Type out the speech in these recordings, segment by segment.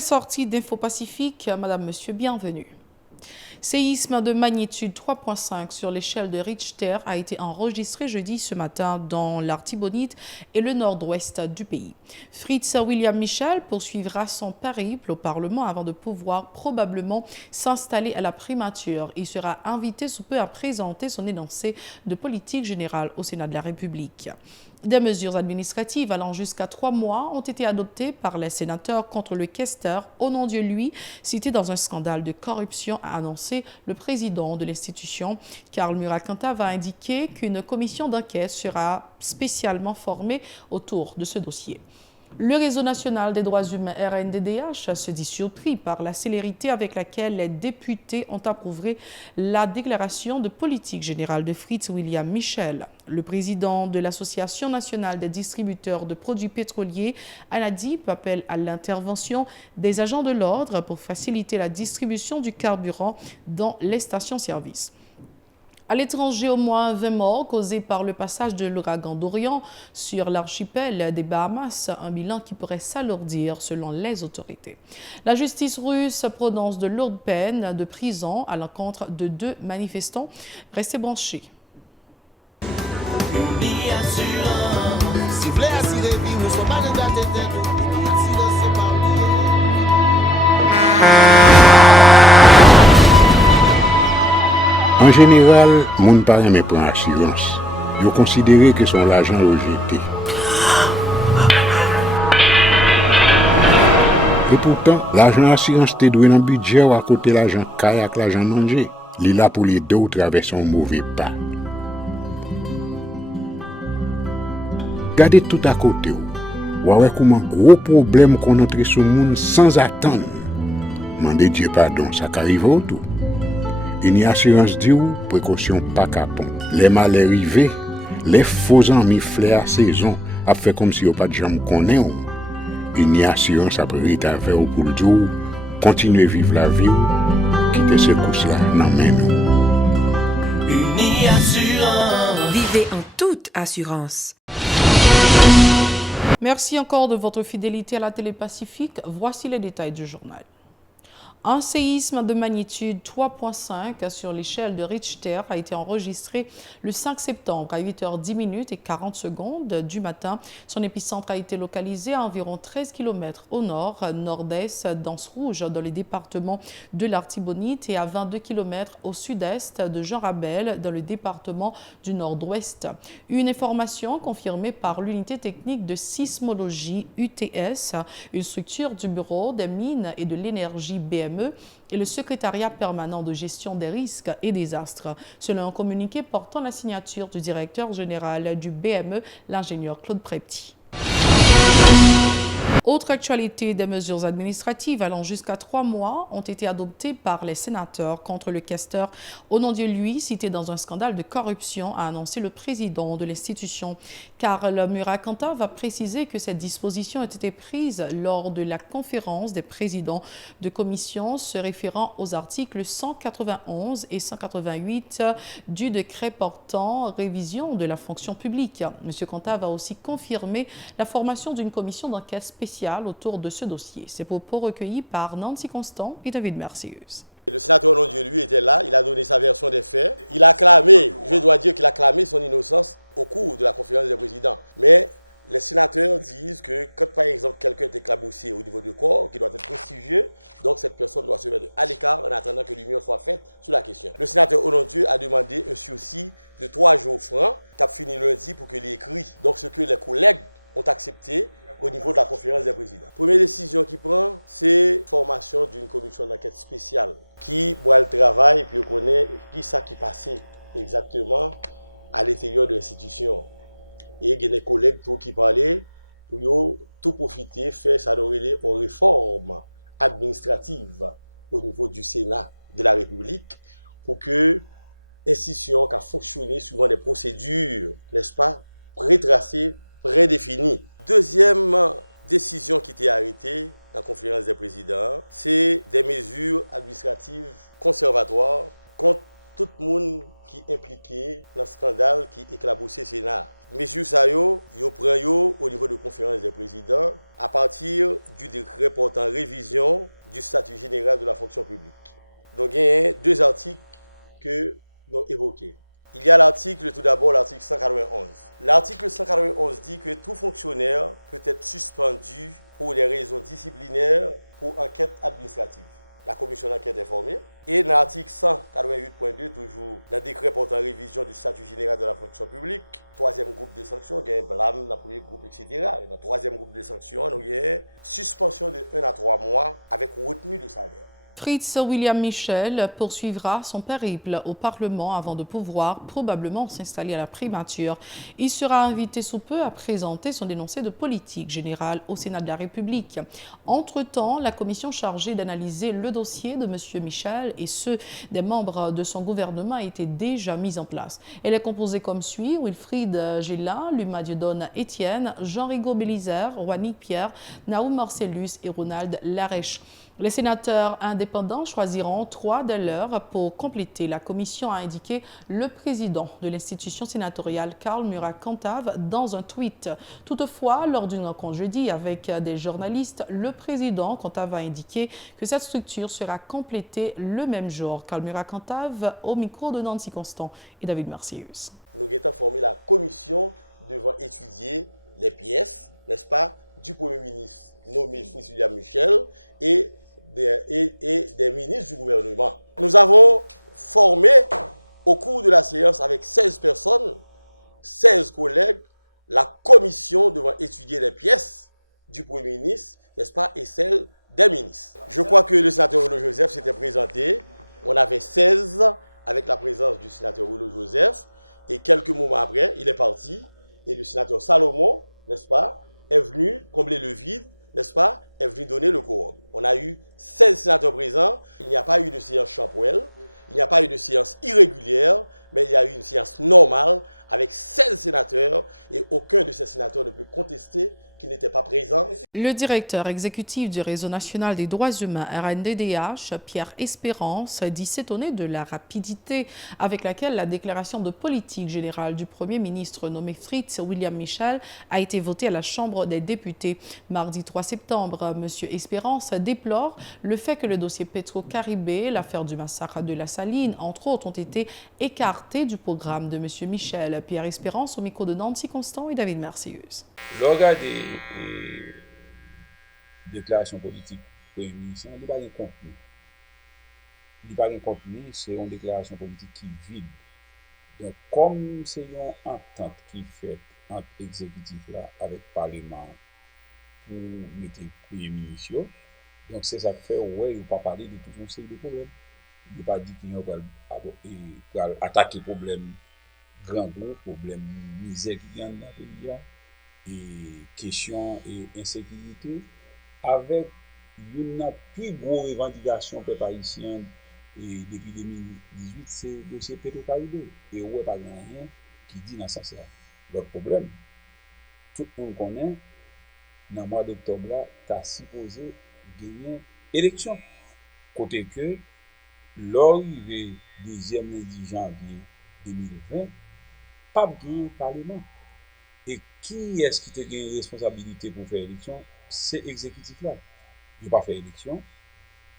Nouvelle sortie d'Info Pacifique, Madame, Monsieur, bienvenue. Séisme de magnitude 3.5 sur l'échelle de Richter a été enregistré jeudi ce matin dans l'Artibonite et le nord-ouest du pays. Fritz William Michel poursuivra son périple au Parlement avant de pouvoir probablement s'installer à la primature. Il sera invité sous peu à présenter son énoncé de politique générale au Sénat de la République. Des mesures administratives allant jusqu'à 3 mois ont été adoptées par les sénateurs contre le questeur au nom de lui, cité dans un scandale de corruption, a annoncé le président de l'institution. Karl Murakanta va indiquer qu'une commission d'enquête sera spécialement formée autour de ce dossier. Le Réseau national des droits humains RNDDH se dit surpris par la célérité avec laquelle les députés ont approuvé la déclaration de politique générale de Fritz William Michel. Le président de l'Association nationale des distributeurs de produits pétroliers, ANADIP, appelle à l'intervention des agents de l'ordre pour faciliter la distribution du carburant dans les stations-service. À l'étranger, au moins 20 morts causés par le passage de l'ouragan Dorian sur l'archipel des Bahamas, un bilan qui pourrait s'alourdir selon les autorités. La justice russe prononce de lourdes peines de prison à l'encontre de 2 manifestants. Restez branchés. En général, moun pa reme pran assurance. Yo considéré que son l'argent rejeté. Et pourtant, l'argent assurance te doué dans budget ou à côté l'argent kay ak l'argent manger. Li là pour les deux ou traverser un mauvais pas. Gardez tout à côté ou. Ouais comment gros problème qu'on entre sur moun sans attendre. Mandez Dieu pardon, ça qu'arrive au tout. Une assurance dit ou précaution pas capon. Les malheurs arrivés, les faux amis flair saison a fait comme si on pas de jambe connaît ou. Une assurance après ta vers pour le jour, continuer vivre la vie ou quitter ce course là nan men nous. Uni Assurance. Vivez en toute assurance. Merci encore de votre fidélité à la Télé Pacifique. Voici les détails du journal. Un séisme de magnitude 3.5 sur l'échelle de Richter a été enregistré le 5 septembre à 8h10 et 40 secondes du matin. Son épicentre a été localisé à environ 13 km au nord-nord-est d'Anse Rouge dans le département de l'Artibonite et à 22 km au sud-est de Jean Rabel dans le département du nord-ouest. Une information confirmée par l'unité technique de sismologie UTS, une structure du Bureau des mines et de l'énergie BME et le secrétariat permanent de gestion des risques et désastres, selon un communiqué portant la signature du directeur général du BME, l'ingénieur Claude Prepty. Autre actualité, des mesures administratives allant jusqu'à 3 mois ont été adoptées par les sénateurs contre le questeur au nom de lui, cité dans un scandale de corruption, a annoncé le président de l'institution. Karl Murakanta va préciser que cette disposition a été prise lors de la conférence des présidents de commission se référant aux articles 191 et 188 du décret portant révision de la fonction publique. M. Kanta va aussi confirmer la formation d'une commission d'enquête spéciale autour de ce dossier. Ces propos recueillis par Nancy Constant et David Mercieuse. Le sénateur au nom de lui était là, il a donné sa version des faits. Il a clamé, je dois dire qu'il a clamé son innocence au cours de la conférence des présidents. Mais les sénateurs disent que quand par exemple quelqu'un est éclaboussé au niveau du corps, qui doit être prestigieux, donc cette personne doit se mettre à l'écart en attendant que l'union soit faite sur la question. Le sénateur au nom de Dieu a demandé un sursis de 3 jours francs, qui a fini lundi pour qu'il ait écrit. Donc ce que les collègues ont accepté au niveau de la conférence des présidents. Première décision qu'il prend, c'est formation d'une commission d'enquête spéciale qui voit le travail puis on connaît qui ça qui passait exactement à l'intérieur de l'institution. Et il y a des collègues qui parlaient pour tout profiter, faire ça en réforme administrative au niveau du Sénat de la République pour que l'institution qui a fonctionné suivant des procédures, n'est-ce pas, prétracées, prédéfinies. Deuxième décision qui était arrêtée dans la conférence des présidents, c'est des mesures administratives conservatoires contre tout le monde qui est impliqué dans le scandale qui éclaboussé le Sénat. Messieurs Sayo, yo prend yo au niveau de conférence des présidents à partir du décret portant révision du statut général de la fonction publique. Donc il y a deux articles que nous évoqués. Il y a l'article, tout d'abord l'article 191. L'article 191 dit que tout fonctionnaire peut être suspendu pour des raisons disciplinaires pour enquête administrative. La commission d'enquête est formée. Et dans l'article 188.2, toujours dans le décret portant révision du statut général de la fonction publique, troisième groupe de sanctions, il y a un blâme dans le premier groupe, etc. Dans le troisième groupe de sanctions, il y a suspension de 1 à 3 mois avec retenue de salaire. Fritz William Michel poursuivra son périple au Parlement avant de pouvoir probablement s'installer à la primature. Il sera invité sous peu à présenter son énoncé de politique générale au Sénat de la République. Entre-temps, la commission chargée d'analyser le dossier de M. Michel et ceux des membres de son gouvernement a été déjà mise en place. Elle est composée comme suit: Wilfried Gélin, Luma Dieudonne Étienne, Jean-Rigaud Bélizaire, Wannick Pierre, Naoum Marcellus et Ronald Larèche. Les sénateurs indépendants choisiront 3 des leurs pour compléter. La commission a indiqué le président de l'institution sénatoriale, Karl Murat-Cantave, dans un tweet. Toutefois, lors d'une rencontre jeudi avec des journalistes, le président Cantave a indiqué que cette structure sera complétée le même jour. Karl Murat-Cantave au micro de Nancy Constant et David Marcius. Nous avons formé la commission devant étudier les pièces, n'est-ce pas, du Premier ministre nommé Fritz William Michel et des ministres du gouvernement. Nous avons formé au cours de la séance avec 16 personnes, 16 collègues, la commission devant étudier les pièces du Premier ministre, n'est-ce pas, et celles des ministres. Je crois que le sénateur Rouleau Joseph s'était présenté. On avait 16 avec la présence du sénateur Rouleau Joseph. Et quelques moments après, il est parti. Et le sénateur Salomon, n'est-ce pas, est venu combler le vide, n'est-ce pas, est venu donner le quorum. On a eu 16 sénateurs présents. Il n'y a pas eu de séance champoelle. Il n'y a pas eu de séance irrégulière, mais il y a eu une séance normale avec 16 sénateurs et aucun de ces sénateurs ne peut contester qu'il n'était pas présent. Le directeur exécutif du Réseau national des droits humains RNDDH, Pierre Espérance, dit s'étonner de la rapidité avec laquelle la déclaration de politique générale du Premier ministre nommé Fritz William Michel a été votée à la Chambre des députés. Mardi 3 septembre, M. Espérance déplore le fait que le dossier Petro-Caribé, l'affaire du massacre de la Saline, entre autres, ont été écartés du programme de M. Michel. Pierre Espérance au micro de Nancy Constant et David Mercius. L'organe des déclarations politiques Premier ministre, il n'y a pas de contenu. Il n'y a pas de contenu, c'est une déclaration politique qui est vide. Donc, comme c'est une entente qui fait entre l'exécutif là avec le Parlement pour mettre le Premier ministre, donc c'est ça qui fait, ouais, il ne faut pas parler de tout un série de problèmes. Il ne faut pas dire qu'il va attaquer le problème grand gros, problème misère qui gagne dans le pays, et question et insécurité, avec une plus grosse revendication peuple haïtien et depuis 2018, c'est le dossier Petro-Caribé. Et où est pas rien qui dit dans ça. L'autre problème, tout le monde connaît, dans le mois d'octobre, là, tu as supposé gagner élection. Côté que, l'arrivée deuxième lundi janvier 2020, pas gagné parlement. Et qui est-ce qui te gagne responsabilité pour faire élection? C'est l'exécutif là. Il n'a pas fait élection.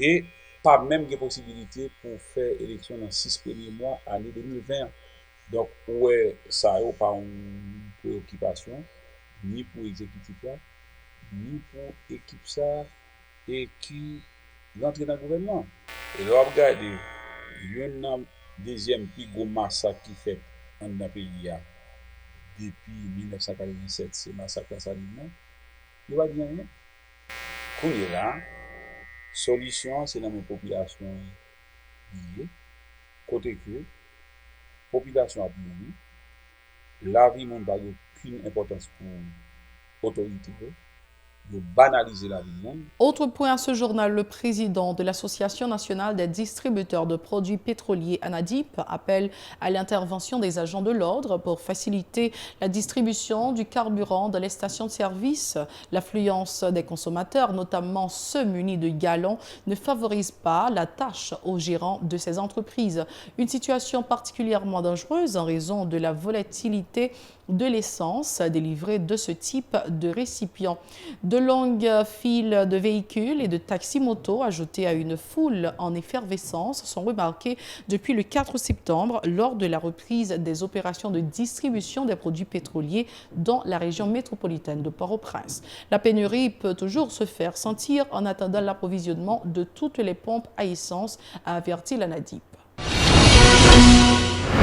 Et pas même de possibilité pour faire élection dans 6 premiers mois année 2020. Donc, ouais, ça n'a pas une préoccupation, ni pour l'exécutif là, ni pour l'équipe ça, et qui rentre dans le gouvernement. Et là, regardez, il y a un deuxième plus gros massacre qui fait dans le pays depuis 1987, c'est le massacre à Saline. Il va dire rien. Quand il est là, solution, c'est dans mes populations liées. Côté que, population a mouru, la vie n'a pas aucune importance pour l'autorité. de banaliser la vie monde. Autre point à ce journal, le président de l'Association nationale des distributeurs de produits pétroliers, ANADIP, appelle à l'intervention des agents de l'ordre pour faciliter la distribution du carburant dans les stations de service. L'affluence des consommateurs, notamment ceux munis de galons, ne favorise pas la tâche aux gérants de ces entreprises. Une situation particulièrement dangereuse en raison de la volatilité de l'essence délivrée de ce type de récipient. De longues files de véhicules et de taxis-motos ajoutées à une foule en effervescence sont remarquées depuis le 4 septembre lors de la reprise des opérations de distribution des produits pétroliers dans la région métropolitaine de Port-au-Prince. La pénurie peut toujours se faire sentir en attendant l'approvisionnement de toutes les pompes à essence, a averti l'ANADIP.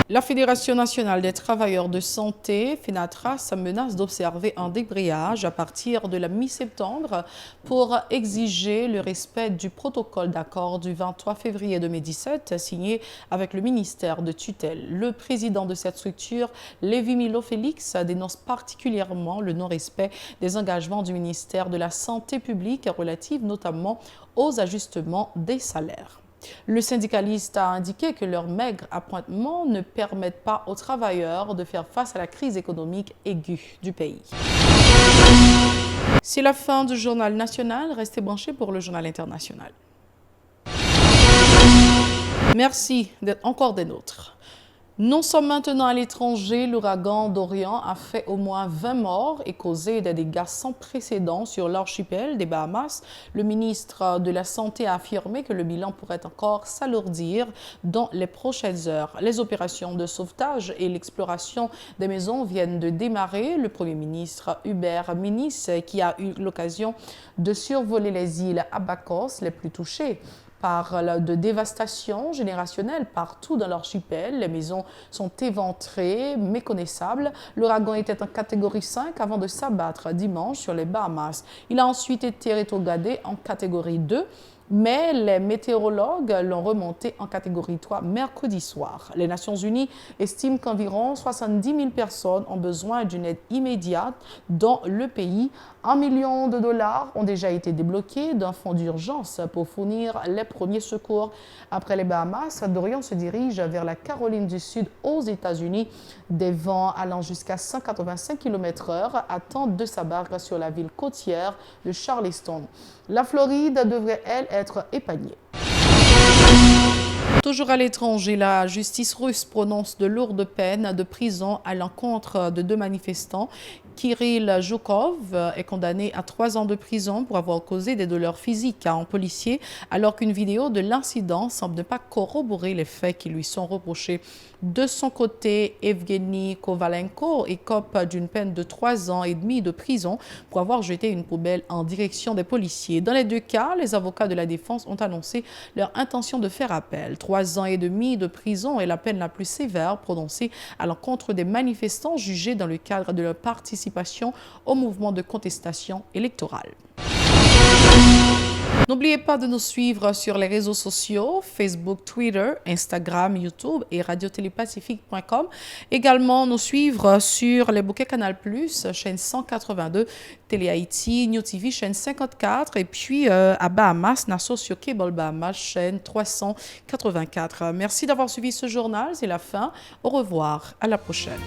La Fédération nationale des travailleurs de santé, FENATRAS, menace d'observer un débrayage à partir de la mi-septembre pour exiger le respect du protocole d'accord du 23 février 2017 signé avec le ministère de tutelle. Le président de cette structure, Lévi Milo Félix, dénonce particulièrement le non-respect des engagements du ministère de la Santé publique relatifs notamment aux ajustements des salaires. Le syndicaliste a indiqué que leurs maigres appointements ne permettent pas aux travailleurs de faire face à la crise économique aiguë du pays. C'est la fin du journal national. Restez branchés pour le journal international. Merci d'être encore des nôtres. Nous sommes maintenant à l'étranger. L'ouragan Dorian a fait au moins 20 morts et causé des dégâts sans précédent sur l'archipel des Bahamas. Le ministre de la Santé a affirmé que le bilan pourrait encore s'alourdir dans les prochaines heures. Les opérations de sauvetage et l'exploration des maisons viennent de démarrer. Le Premier ministre Hubert Minnis, qui a eu l'occasion de survoler les îles Abacos les plus touchées par de dévastation générationnelle partout dans l'archipel. Les maisons sont éventrées, méconnaissables. L'ouragan était en catégorie 5 avant de s'abattre dimanche sur les Bahamas. Il a ensuite été rétrogradé en catégorie 2. Mais les météorologues l'ont remonté en catégorie 3 mercredi soir. Les Nations Unies estiment qu'environ 70 000 personnes ont besoin d'une aide immédiate dans le pays. $1 million ont déjà été débloqués d'un fonds d'urgence pour fournir les premiers secours. Après les Bahamas, Dorian se dirige vers la Caroline du Sud aux États-Unis. Des vents allant jusqu'à 185 km/h attendent de s'abattre sur la ville côtière de Charleston. La Floride devrait, elle, être épargnée. Toujours à l'étranger, la justice russe prononce de lourdes peines de prison à l'encontre de 2 manifestants. Kirill Joukov est condamné à 3 ans de prison pour avoir causé des douleurs physiques à un policier, alors qu'une vidéo de l'incident semble ne pas corroborer les faits qui lui sont reprochés. De son côté, Evgeny Kovalenko écope d'une peine de 3 ans et demi de prison pour avoir jeté une poubelle en direction des policiers. Dans les 2 cas, les avocats de la défense ont annoncé leur intention de faire appel. 3 ans et demi de prison est la peine la plus sévère prononcée à l'encontre des manifestants jugés dans le cadre de leur participation au mouvement de contestation électorale. N'oubliez pas de nous suivre sur les réseaux sociaux, Facebook, Twitter, Instagram, YouTube et radiotélépacifique.com. Également, nous suivre sur les bouquets Canal+, chaîne 182, Télé Haïti, New TV, chaîne 54, et puis à Bahamas, Nassau sur Cable Bahamas, chaîne 384. Merci d'avoir suivi ce journal, c'est la fin. Au revoir, à la prochaine.